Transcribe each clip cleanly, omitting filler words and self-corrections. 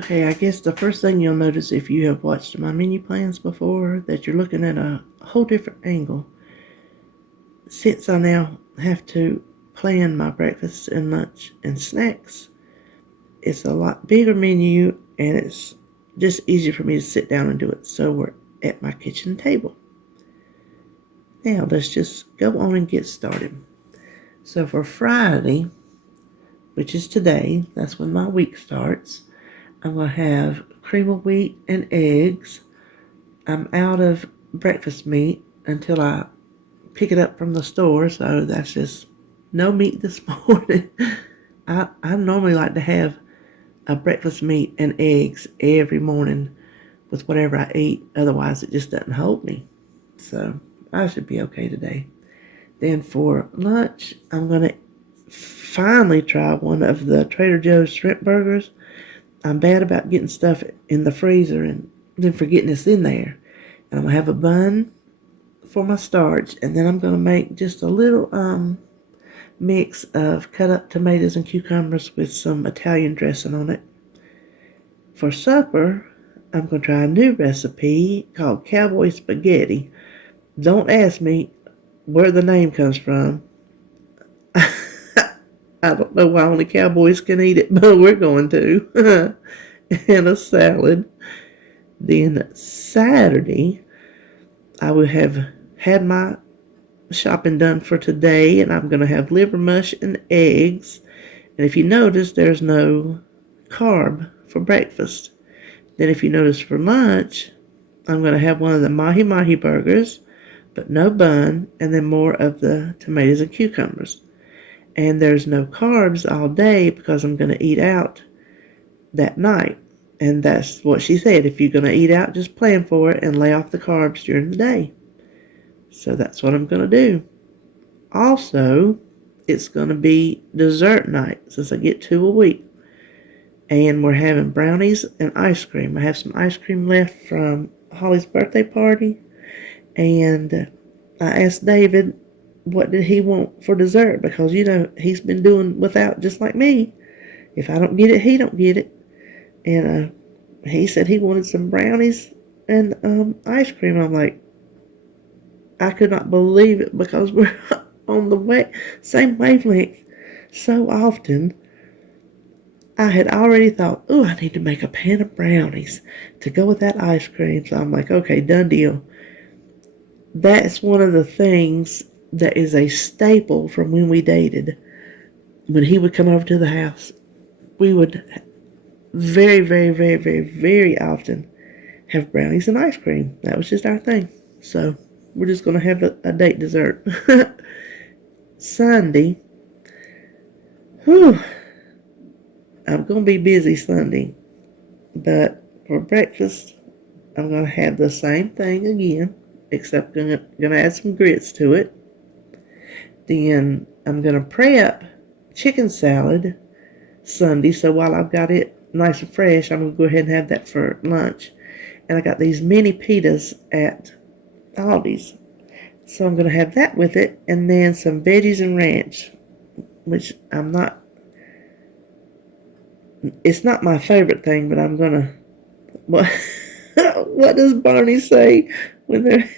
Okay, I guess the first thing you'll notice if you have watched my menu plans before that you're looking at a whole different angle. Since I now have to plan my breakfast and lunch and snacks, it's a lot bigger menu and it's just easier for me to sit down and do it. So we're at my kitchen table. Now let's just go on and get started. So for Friday, which is today, that's when my week starts, I'm going to have cream of wheat and eggs. I'm out of breakfast meat until I pick it up from the store, so that's just no meat this morning. I normally like to have a breakfast meat and eggs every morning with whatever I eat. Otherwise, it just doesn't hold me. So I should be okay today. Then for lunch, I'm going to finally try one of the Trader Joe's shrimp burgers. I'm bad about getting stuff in the freezer and then forgetting it's in there. And I'm going to have a bun for my starch, and then I'm going to make just a little mix of cut up tomatoes and cucumbers with some Italian dressing on it. For supper, I'm going to try a new recipe called cowboy spaghetti. Don't ask me where the name comes from. I don't know why only cowboys can eat it, but we're going to. And a salad. Then Saturday, I will have had my shopping done for today, and I'm going to have liver mush and eggs. And if you notice, there's no carb for breakfast. Then if you notice for lunch, I'm going to have one of the mahi mahi burgers, but no bun, and then more of the tomatoes and cucumbers. And there's no carbs all day because I'm going to eat out that night. And that's what she said. If you're going to eat out, just plan for it and lay off the carbs during the day. So that's what I'm going to do. Also, it's going to be dessert night since I get 2 a week. And we're having brownies and ice cream. I have some ice cream left from Holly's birthday party. And I asked David what did he want for dessert because, he's been doing without just like me. If I don't get it, he don't get it. And he said he wanted some brownies and ice cream. I'm like, I could not believe it because we're on the same wavelength so often. I had already thought, I need to make a pan of brownies to go with that ice cream. So I'm like, okay, done deal. That's one of the things that is a staple from when we dated. When he would come over to the house, we would very, very, very, very, very often have brownies and ice cream. That was just our thing. So we're just going to have a date dessert. Sunday. I'm going to be busy Sunday. But for breakfast, I'm going to have the same thing again, except going to add some grits to it. Then I'm going to prep chicken salad Sunday. So while I've got it nice and fresh, I'm going to go ahead and have that for lunch. And I got these mini pitas at Aldi's. So I'm going to have that with it. And then some veggies and ranch, which it's not my favorite thing, but I'm going to, what does Barney say when they're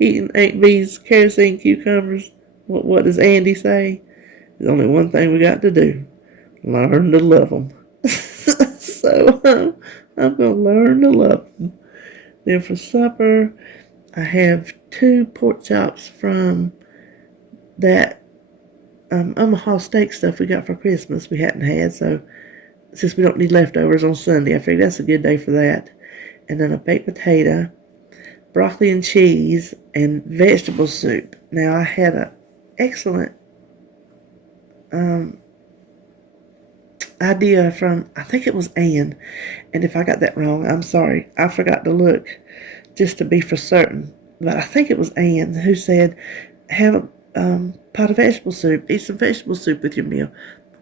eating Aunt Bee's kerosene cucumbers? What does Andy say? There's only one thing we got to do. Learn to love them. So I'm going to learn to love them. Then for supper, I have 2 pork chops from that Omaha steak stuff we got for Christmas we hadn't had. So since we don't need leftovers on Sunday, I figured that's a good day for that. And then a baked potato, broccoli and cheese, and vegetable soup. Now I had an excellent idea from, I think it was Ann, and if I got that wrong, I'm sorry. I forgot to look just to be for certain, but I think it was Ann who said, have a pot of vegetable soup, eat some vegetable soup with your meal.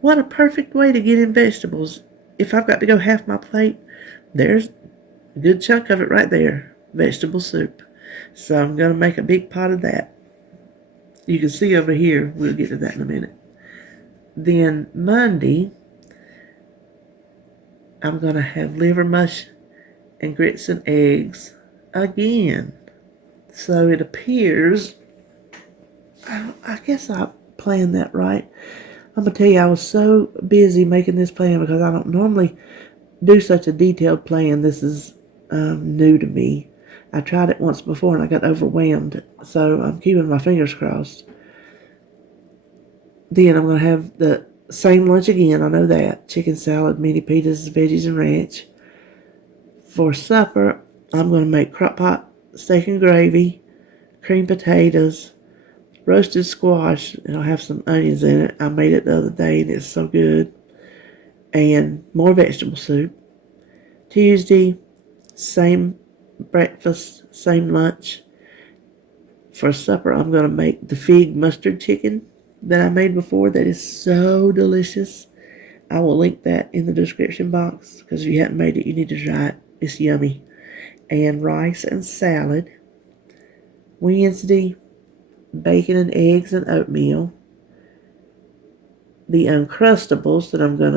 What a perfect way to get in vegetables. If I've got to go half my plate, there's a good chunk of it right there, vegetable soup. So I'm going to make a big pot of that. You can see over here, we'll get to that in a minute. Then Monday, I'm going to have liver mush and grits and eggs again. So it appears, I guess I planned that right. I'm going to tell you, I was so busy making this plan because I don't normally do such a detailed plan. This is new to me. I tried it once before and I got overwhelmed. So I'm keeping my fingers crossed. Then I'm going to have the same lunch again. I know that. Chicken salad, mini pitas, veggies, and ranch. For supper, I'm going to make Crockpot steak and gravy, creamed potatoes, roasted squash. It'll have some onions in it. I made it the other day and it's so good. And more vegetable soup. Tuesday, same breakfast, same lunch. For supper, I'm going to make the fig mustard chicken that I made before. That is so delicious. I will link that in the description box because if you haven't made it, you need to try it. It's yummy. And rice and salad. Wednesday, bacon and eggs and oatmeal. The Uncrustables that I'm going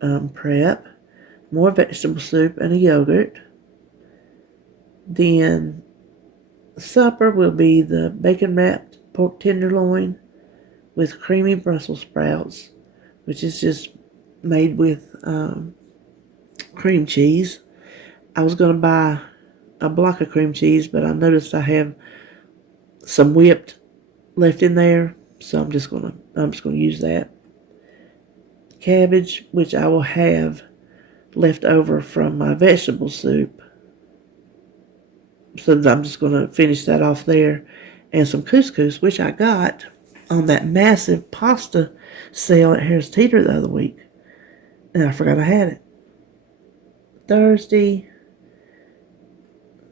to prep. More vegetable soup and a yogurt. Then supper will be the bacon wrapped pork tenderloin with creamy Brussels sprouts, which is just made with cream cheese. I was going to buy a block of cream cheese, but I noticed I have some whipped left in there, so I'm just going to use that. Cabbage, which I will have left over from my vegetable soup, so I'm just going to finish that off there. And some couscous, which I got on that massive pasta sale at Harris Teeter the other week, and I forgot I had it. Thursday,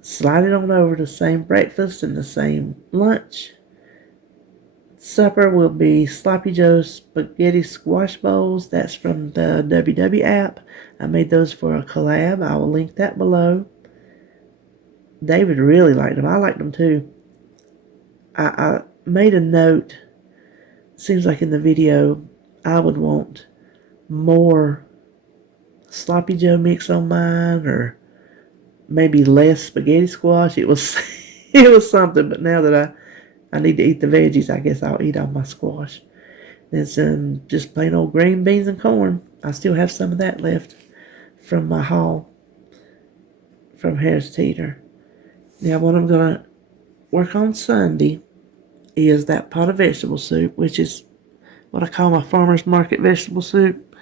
slide it on over to the same breakfast and the same lunch. Supper will be Sloppy Joe's spaghetti squash bowls. That's from the WW app. I made those for a collab. I will link that below. David really liked them. I liked them too. I made a note. Seems like in the video I would want more Sloppy Joe mix on mine, or maybe less spaghetti squash. It was it was something, but now that I need to eat the veggies, I guess I'll eat all my squash. Then some just plain old green beans and corn. I still have some of that left from my haul from Harris Teeter. Now what I'm going to work on Sunday is that pot of vegetable soup, which is what I call my farmer's market vegetable soup,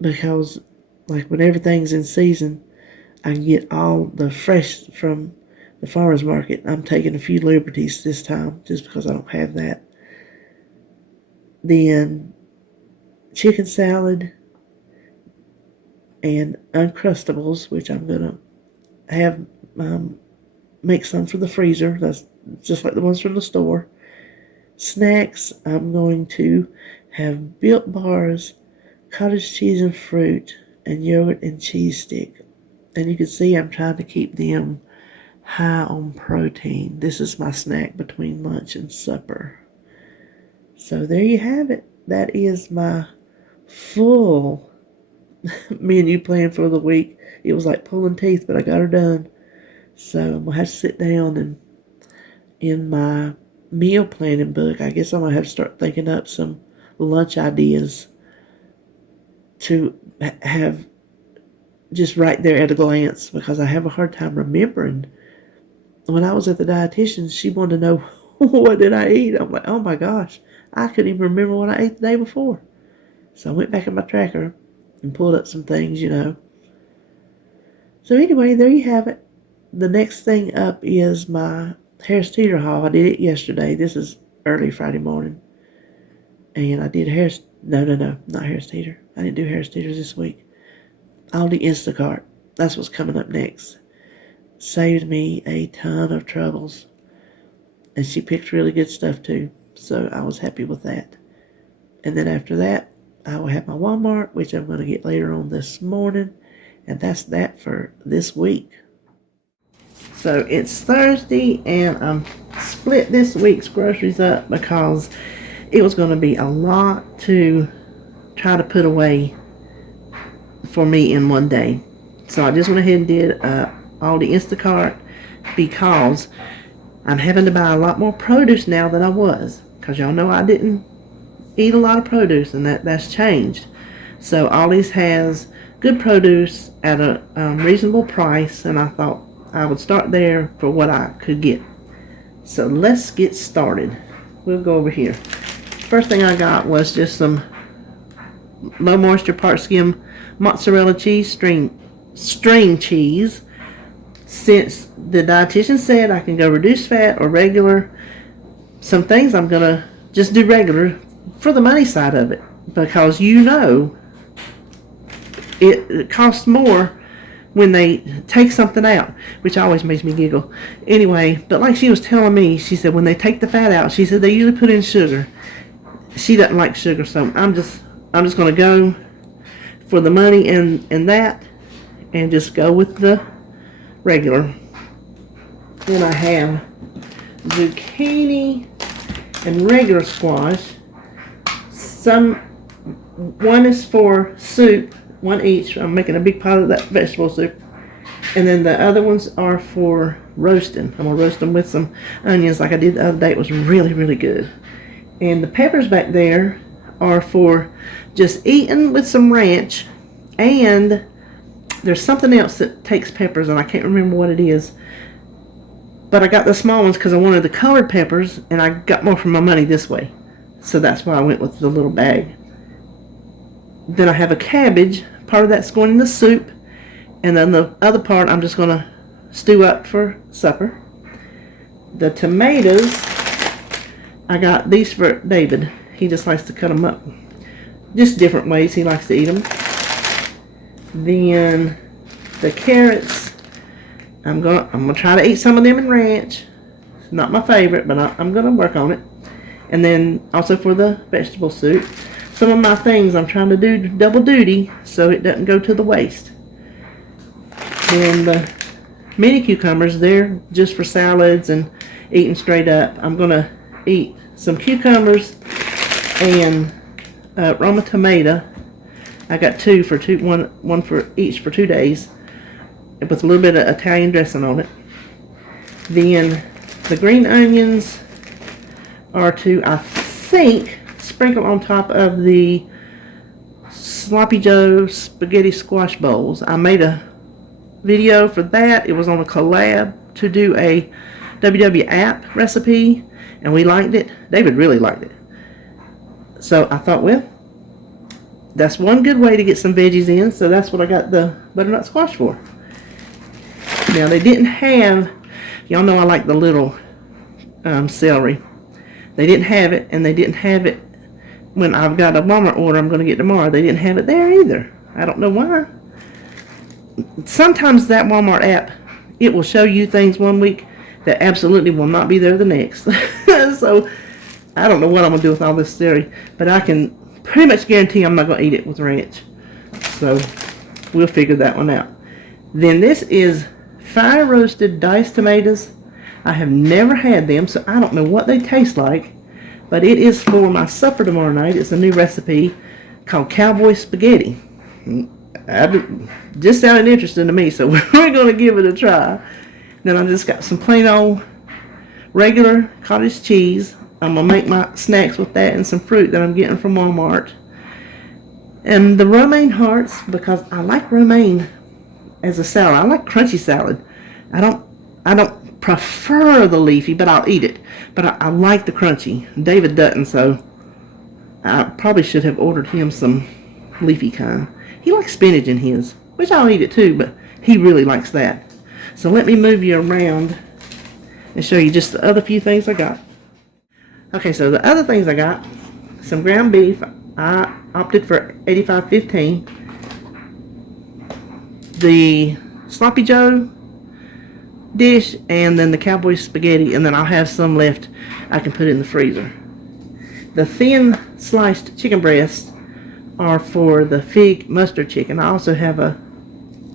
because like when everything's in season, I can get all the fresh from the farmer's market. I'm taking a few liberties this time just because I don't have that. Then chicken salad and Uncrustables, which I'm going to have make some for the freezer. That's just like the ones from the store. Snacks, I'm going to have Built Bars, cottage cheese and fruit, and yogurt and cheese stick. And you can see I'm trying to keep them high on protein. This is my snack between lunch and supper. So there you have it. That is my full menu plan for the week. It was like pulling teeth, but I got her done. So I'm going to have to sit down and in my meal planning book, I guess I'm going to have to start thinking up some lunch ideas to have just right there at a glance, because I have a hard time remembering. When I was at the dietitian, she wanted to know what did I eat. I'm like, oh my gosh, I couldn't even remember what I ate the day before. So I went back in my tracker and pulled up some things, So anyway, there you have it. The next thing up is my Harris Teeter haul. I did it yesterday. This is early Friday morning. And I did not Harris Teeter. I didn't do Harris Teeters this week. Aldi Instacart. That's what's coming up next. Saved me a ton of troubles. And she picked really good stuff too. So I was happy with that. And then after that, I will have my Walmart, which I'm going to get later on this morning. And that's that for this week. So it's Thursday, and I'm split this week's groceries up because it was going to be a lot to try to put away for me in one day. So I just went ahead and did Aldi Instacart because I'm having to buy a lot more produce now than I was. Because y'all know I didn't eat a lot of produce, and that's changed. So Aldi's has good produce at a reasonable price, and I thought I would start there for what I could get. So let's get started. We'll go over here. First thing I got was just some low moisture part skim mozzarella cheese, string cheese. Since the dietitian said I can go reduced fat or regular, some things I'm gonna just do regular for the money side of it, because you know it costs more when they take something out, which always makes me giggle. Anyway, but like she was telling me, she said when they take the fat out, she said they usually put in sugar. She doesn't like sugar, so I'm just gonna go for the money and that, and just go with the regular. Then I have zucchini and regular squash. One is for soup, one each. I'm making a big pot of that vegetable soup. And then the other ones are for roasting. I'm going to roast them with some onions like I did the other day. It was really, really good. And the peppers back there are for just eating with some ranch. And there's something else that takes peppers, and I can't remember what it is. But I got the small ones because I wanted the colored peppers, and I got more for my money this way. So that's why I went with the little bag. Then I have a cabbage. Part of that's going in the soup. And then the other part I'm just going to stew up for supper. The tomatoes, I got these for David. He just likes to cut them up. Just different ways he likes to eat them. Then the carrots, I'm gonna try to eat some of them in ranch. It's not my favorite, but I'm gonna work on it. And then also for the vegetable soup, some of my things I'm trying to do double duty so it doesn't go to the waste. Then the mini cucumbers, they're just for salads and eating straight up. I'm gonna eat some cucumbers and Roma tomato. I got one for each for 2 days, with a little bit of Italian dressing on it. Then the green onions are to, I think, sprinkle on top of the Sloppy Joe spaghetti squash bowls. I made a video for that. It was on a collab to do a WW app recipe, and we liked it. David really liked it. So I thought, well, that's one good way to get some veggies in, so that's what I got the butternut squash for. Now they didn't have, y'all know I like the little celery. They didn't have it, and they didn't have it when I've got a Walmart order I'm going to get tomorrow. They didn't have it there either. I don't know why. Sometimes that Walmart app, it will show you things one week that absolutely will not be there the next. So I don't know what I'm going to do with all this celery, but I can pretty much guarantee I'm not going to eat it with ranch. So we'll figure that one out. Then this is fire roasted diced tomatoes. I have never had them, so I don't know what they taste like, but it is for my supper tomorrow night. It's a new recipe called cowboy spaghetti. Just sounded interesting to me, so we're going to give it a try. Then I just got some plain old regular cottage cheese. I'm going to make my snacks with that and some fruit that I'm getting from Walmart. And the romaine hearts, because I like romaine as a salad. I like crunchy salad. I don't prefer the leafy, but I'll eat it. But I like the crunchy. David doesn't, so I probably should have ordered him some leafy kind. He likes spinach in his, which I'll eat it too, but he really likes that. So let me move you around and show you just the other few things I got. Okay, so the other things I got, some ground beef. I opted for 85.15. The Sloppy Joe dish, and then the cowboy spaghetti, and then I'll have some left I can put in the freezer. The thin sliced chicken breasts are for the fig mustard chicken. I also have a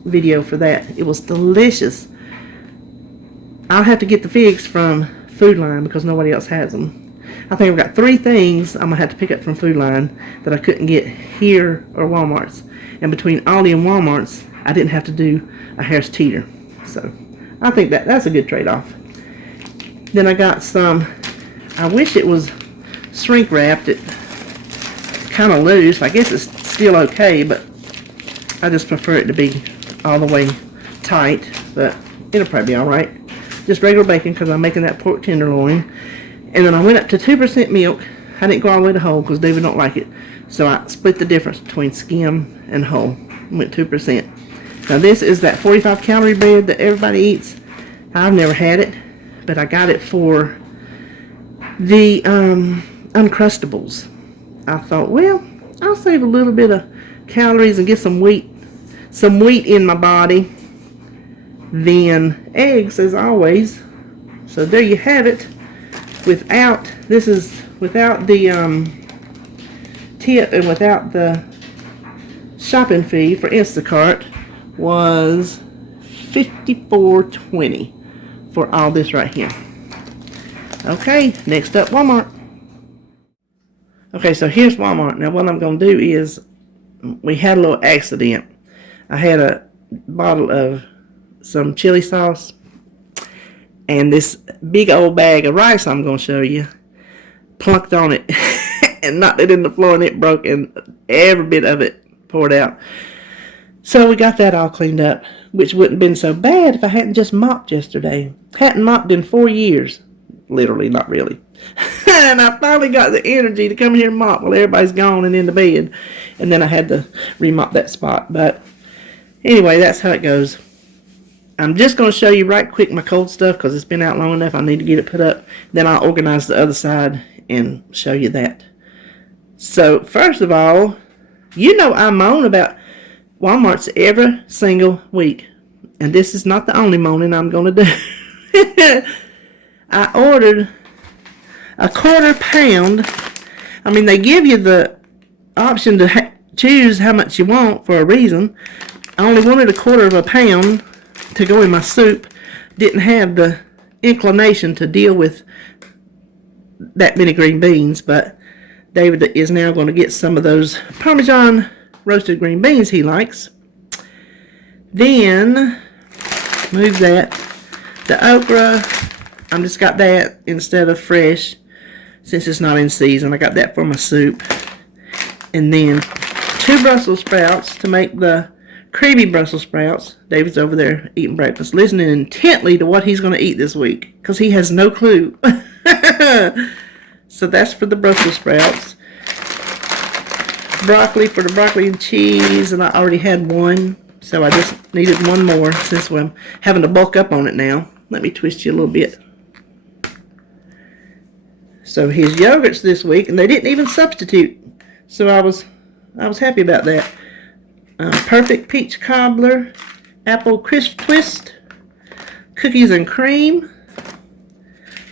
video for that. It was delicious. I'll have to get the figs from Food Line because nobody else has them. I think I've got 3 things I'm going to have to pick up from Food Line that I couldn't get here or Walmart's. And between Aldi and Walmart's, I didn't have to do a Harris Teeter. So I think that's a good trade-off. Then I got some, I wish it was shrink wrapped. It kind of loose. I guess it's still okay, but I just prefer it to be all the way tight. But it'll probably be alright. Just regular bacon because I'm making that pork tenderloin. And then I went up to 2% milk. I didn't go all the way to whole because David don't like it. So I split the difference between skim and whole. Went 2%. Now this is that 45 calorie bread that everybody eats. I've never had it, but I got it for the Uncrustables. I thought, well, I'll save a little bit of calories and get some wheat in my body. Then eggs, as always. So there you have it. This is without the tip and without the shopping fee for Instacart, was $54.20 for all this right here. Okay, next up, Walmart. Okay, so here's Walmart. Now what I'm going to do is, we had a little accident. I had a bottle of some chili sauce, and this big old bag of rice I'm going to show you plunked on it and knocked it in the floor, and it broke, and every bit of it poured out. So we got that all cleaned up, which wouldn't have been so bad if I hadn't just mopped yesterday. Hadn't mopped in 4 years. Literally, not really. And I finally got the energy to come here and mop while everybody's gone and in the bed. And then I had to remop that spot. But anyway, that's how it goes. I'm just going to show you right quick my cold stuff because it's been out long enough. I need to get it put up. Then I'll organize the other side and show you that. So, first of all, you know I moan about Walmart's every single week. And this is not the only moaning I'm going to do. I ordered a 1/4 pound. I mean, they give you the option to choose how much you want for a reason. I only wanted a 1/4 pound to go in my soup. Didn't have the inclination to deal with that many green beans, but David is now going to get some of those Parmesan roasted green beans he likes. Then, move that. The okra, I just got that instead of fresh, since it's not in season. I got that for my soup. And then 2 Brussels sprouts to make the creamy Brussels sprouts. David's over there eating breakfast, listening intently to what he's going to eat this week, because he has no clue. So that's for the Brussels sprouts. Broccoli for the broccoli and cheese, and I already had one, so I just needed one more since I'm having to bulk up on it now. Let me twist you a little bit. So his yogurts this week, and they didn't even substitute, so I was happy about that. Perfect peach cobbler, apple crisp twist, cookies and cream,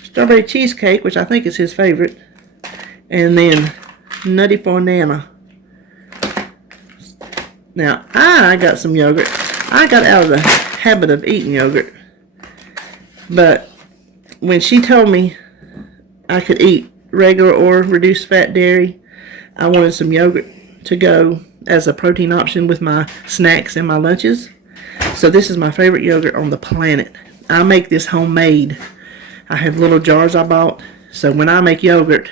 strawberry cheesecake, which I think is his favorite, and then nutty for Nana. Now, I got some yogurt. I got out of the habit of eating yogurt, but when she told me I could eat regular or reduced fat dairy, I wanted some yogurt to go as a protein option with my snacks and my lunches. So this is my favorite yogurt on the planet. I make this homemade. I have little jars I bought. So when I make yogurt,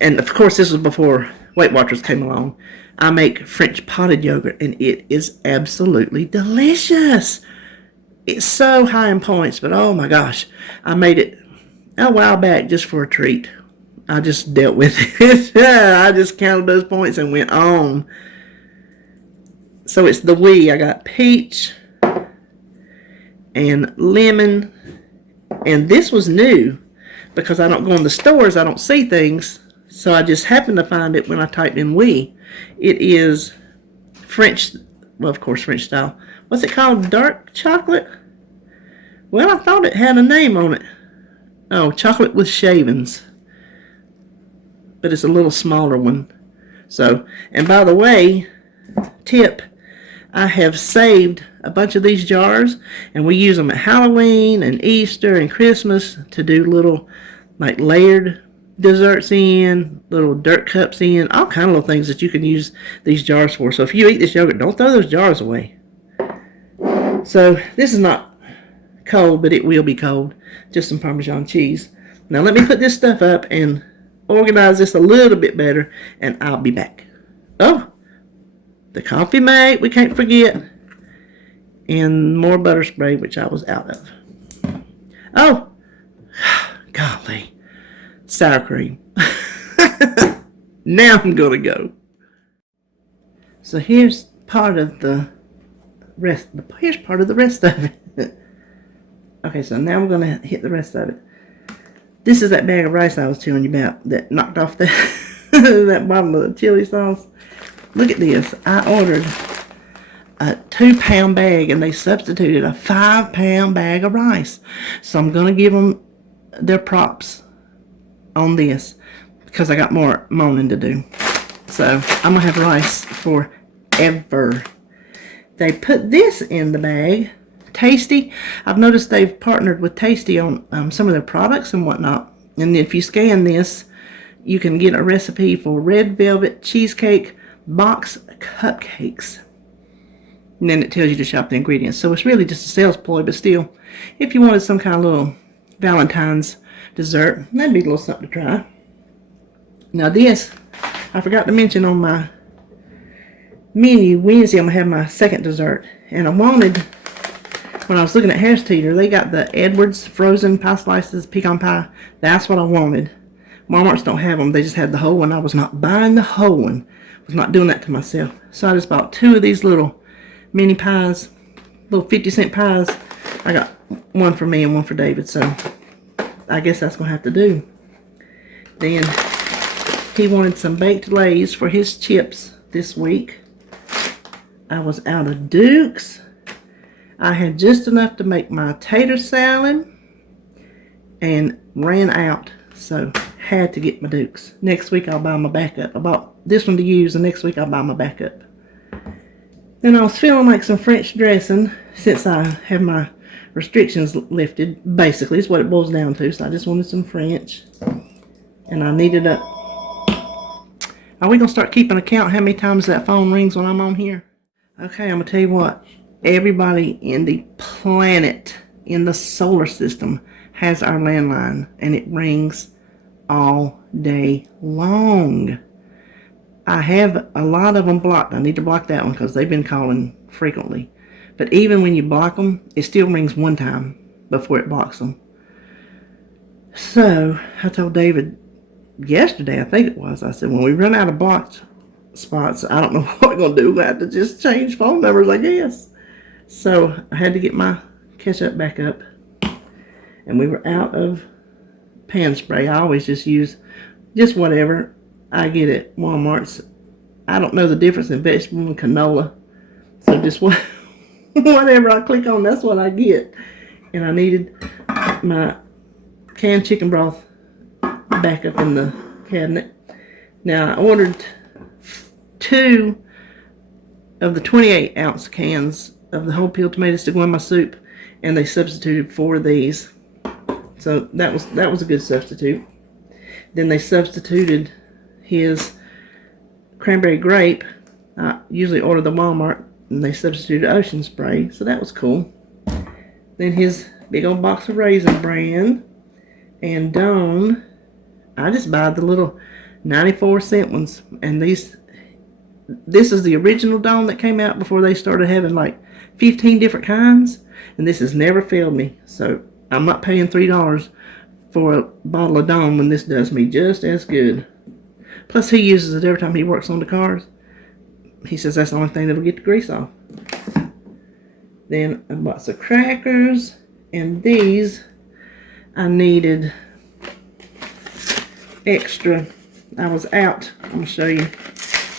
and of course this was before Weight Watchers came along, I make French potted yogurt, and it is absolutely delicious. It's so high in points, but oh my gosh, I made it a while back just for a treat. I just dealt with it. I just counted those points and went on. So it's the wee. I got peach and lemon. And this was new because I don't go in the stores. I don't see things. So I just happened to find it when I typed in wee. It is French, well, of course, French style. What's it called? Dark chocolate? Well, I thought it had a name on it. Oh, chocolate with shavings. But it's a little smaller one. So, and by the way, tip, I have saved a bunch of these jars, and we use them at Halloween and Easter and Christmas to do little like layered desserts in, little dirt cups in, all kind of little things that you can use these jars for. So if you eat this yogurt, don't throw those jars away. So this is not cold, but it will be cold. Just some Parmesan cheese. Now let me put this stuff up and organize this a little bit better, and I'll be back. Oh, the coffee mate, we can't forget. And more butter spray, which I was out of. Oh, golly. Sour cream. Now I'm going to go. So here's part of the rest. Here's part of the rest of it. Okay, so now we're going to hit the rest of it. This is that bag of rice I was telling you about that knocked off that bottle of chili sauce. Look at this. I ordered a 2-pound bag and they substituted a 5-pound bag of rice. So I'm going to give them their props on this because I got more moaning to do. So I'm going to have rice forever. They put this in the bag. Tasty. I've noticed they've partnered with Tasty on some of their products and whatnot. And if you scan this, you can get a recipe for red velvet cheesecake box cupcakes. And then it tells you to shop the ingredients. So it's really just a sales ploy, but still, if you wanted some kind of little Valentine's dessert, that'd be a little something to try. Now this, I forgot to mention on my menu Wednesday, I'm going to have my second dessert. And I wanted, when I was looking at Harris Teeter, they got the Edwards frozen pie slices, pecan pie. That's what I wanted. Walmart's don't have them. They just had the whole one. I was not buying the whole one. I was not doing that to myself. So I just bought 2 of these little mini pies, little 50-cent pies. I got one for me and one for David, so I guess that's going to have to do. Then he wanted some baked Lays for his chips this week. I was out of Dukes. I had just enough to make my tater salad and ran out, so had to get my Dukes. Next week I'll buy my backup. I bought this one to use, and next week I'll buy my backup. Then I was feeling like some French dressing since I have my restrictions lifted. Basically, is what it boils down to. So I just wanted some French, and I needed a. Are we gonna start keeping account how many times that phone rings when I'm on here? Okay, I'm gonna tell you what. Everybody in the planet, in the solar system, has our landline, and it rings all day long. I have a lot of them blocked. I need to block that one because they've been calling frequently. But even when you block them, it still rings one time before it blocks them. So I told David yesterday, I think it was, I said, when we run out of blocked spots, I don't know what we're going to do. We'll have to just change phone numbers, I guess. So I had to get my ketchup back up. And we were out of pan spray. I always just use just whatever I get at Walmart's. I don't know the difference in vegetable and canola. So just whatever I click on, that's what I get. And I needed my canned chicken broth back up in the cabinet. Now I ordered 2 of the 28-ounce cans of the whole peeled tomatoes to go in my soup, and they substituted 4 of these. So that was a good substitute. Then they substituted his cranberry grape. I usually order the Walmart, and they substituted Ocean Spray, so that was cool. Then his big old box of Raisin Bran. And Dawn, I just buy the little 94-cent ones. And this is the original Dawn that came out before they started having like 15 different kinds. And this has never failed me. So I'm not paying $3 for a bottle of Dawn when this does me just as good. Plus he uses it every time he works on the cars. He says that's the only thing that'll get the grease off. Then I bought some crackers, and these I needed extra. I was out. I'm going to show you.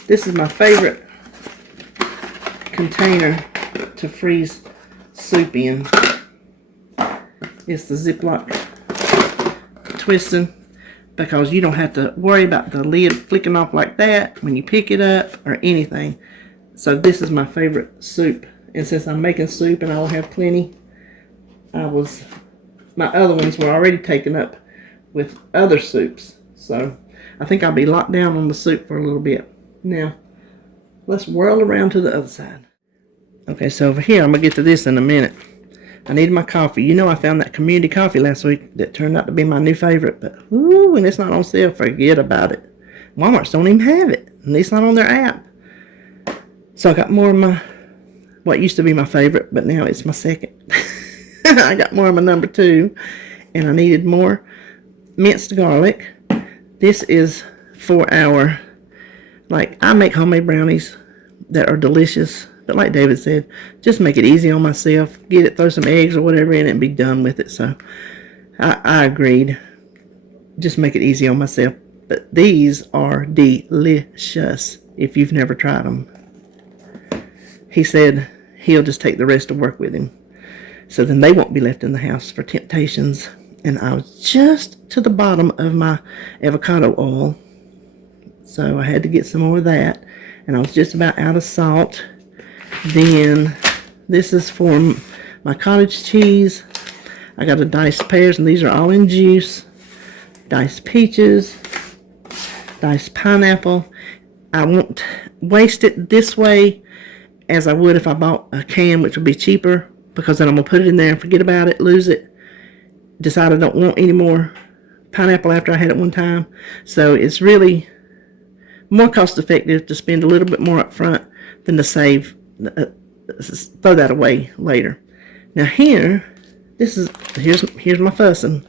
This is my favorite container to freeze soup in. It's the Ziploc twisting, because you don't have to worry about the lid flicking off like that when you pick it up or anything. So this is my favorite soup. And since I'm making soup and I'll have plenty, my other ones were already taken up with other soups. So I think I'll be locked down on the soup for a little bit. Now, let's whirl around to the other side. Okay, so over here, I'm going to get to this in a minute. I need my coffee. You know, I found that community coffee last week that turned out to be my new favorite. But, ooh, when it's not on sale, forget about it. Walmart's don't even have it. At least not on their app. So I got more of my, what used to be my favorite, but now it's my second. I got more of my number 2. And I needed more minced garlic. This is for our, like, I make homemade brownies that are delicious. But like David said, just make it easy on myself. Get it, throw some eggs or whatever in it and be done with it. So I agreed. Just make it easy on myself. But these are delicious if you've never tried them. He said he'll just take the rest to work with him. So then they won't be left in the house for temptations. And I was just to the bottom of my avocado oil. So I had to get some more of that. And I was just about out of salt. Then this is for my cottage cheese. I got a diced pears, and these are all in juice. Diced peaches, diced pineapple. I won't waste it this way as I would if I bought a can, which would be cheaper, because then I'm going to put it in there and forget about it, lose it, decide I don't want any more pineapple after I had it one time. So it's really more cost effective to spend a little bit more up front than to save, throw that away later. Now here's my fussing.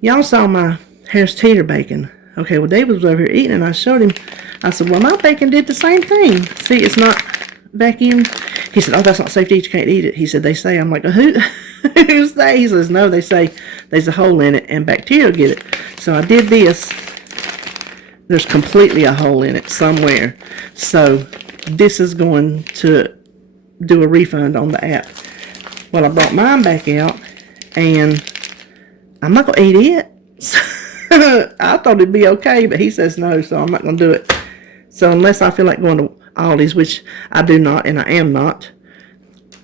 Y'all saw my Harris Teeter bacon. Okay, well David was over here eating and I showed him. I said, well, my bacon did the same thing. See, it's not vacuumed. He said, oh, that's not safe to eat. You can't eat it. He said, they say. I'm like, who's they? He says, no, they say there's a hole in it and bacteria will get it. So I did this. There's completely a hole in it somewhere. So this is going to do a refund on the app. Well, I brought mine back out and I'm not going to eat it. I thought it'd be okay, but he says no, so I'm not going to do it. So unless I feel like going to Aldi's, which I do not, and I am not,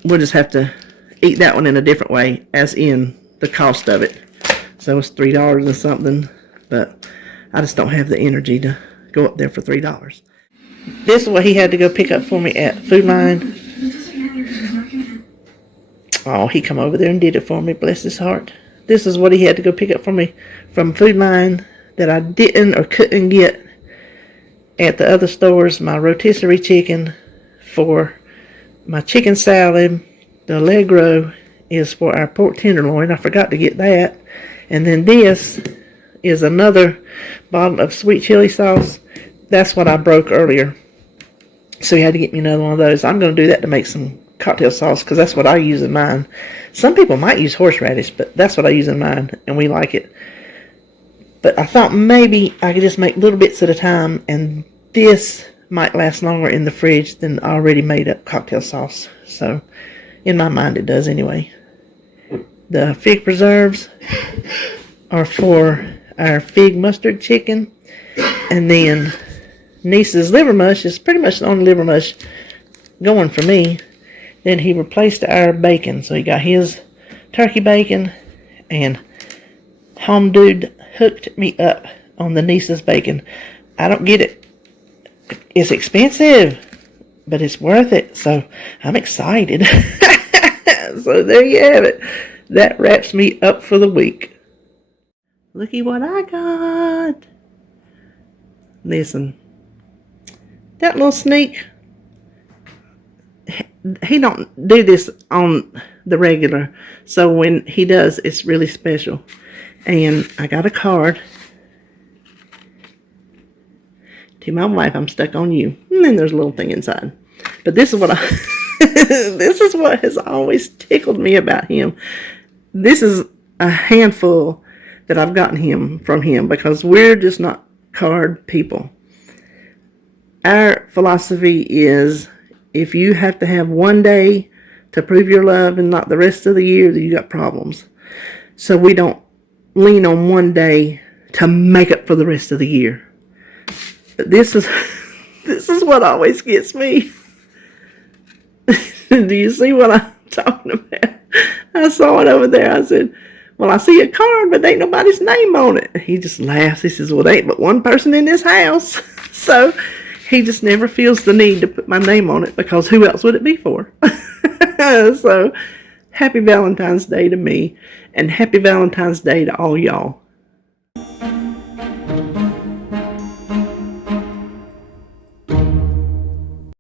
we'll just have to eat that one in a different way, as in the cost of it. So it's $3 and something, but I just don't have the energy to go up there for $3. This is what he had to go pick up for me at Food Line. Oh, he come over there and did it for me, bless his heart. This is what he had to go pick up for me from Food Line that I didn't or couldn't get at the other stores. My rotisserie chicken for my chicken salad. The Allegro is for our pork tenderloin. I forgot to get that. And then this is another bottle of sweet chili sauce. That's what I broke earlier. So he had to get me another one of those. I'm going to do that to make some cocktail sauce because that's what I use in mine. Some people might use horseradish, but that's what I use in mine, and we like it. But I thought maybe I could just make little bits at a time, and this might last longer in the fridge than already made up cocktail sauce. So, in my mind, it does anyway. The fig preserves are for our fig mustard chicken, and then niece's liver mush is pretty much the only liver mush going for me. Then he replaced our bacon. So he got his turkey bacon, and Home Dude hooked me up on the niece's bacon. I don't get it. It's expensive, but it's worth it. So I'm excited. So there you have it. That wraps me up for the week. Looky what I got. Listen, that little sneak, he don't do this on the regular, so when he does, it's really special. And I got a card to my wife. I'm stuck on you. And then there's a little thing inside. But this is what this is what has always tickled me about him. This is a handful that I've gotten from him because we're just not card people. Our philosophy is, if you have to have one day to prove your love and not the rest of the year, then you got problems. So we don't lean on one day to make up for the rest of the year. This is what always gets me. Do you see what I'm talking about? I saw it over there. I said, Well, I see a card, but ain't nobody's name on it. He just laughs. He says, well, there ain't but one person in this house. So he just never feels the need to put my name on it, because who else would it be for? So happy Valentine's Day to me, and happy Valentine's Day to all y'all.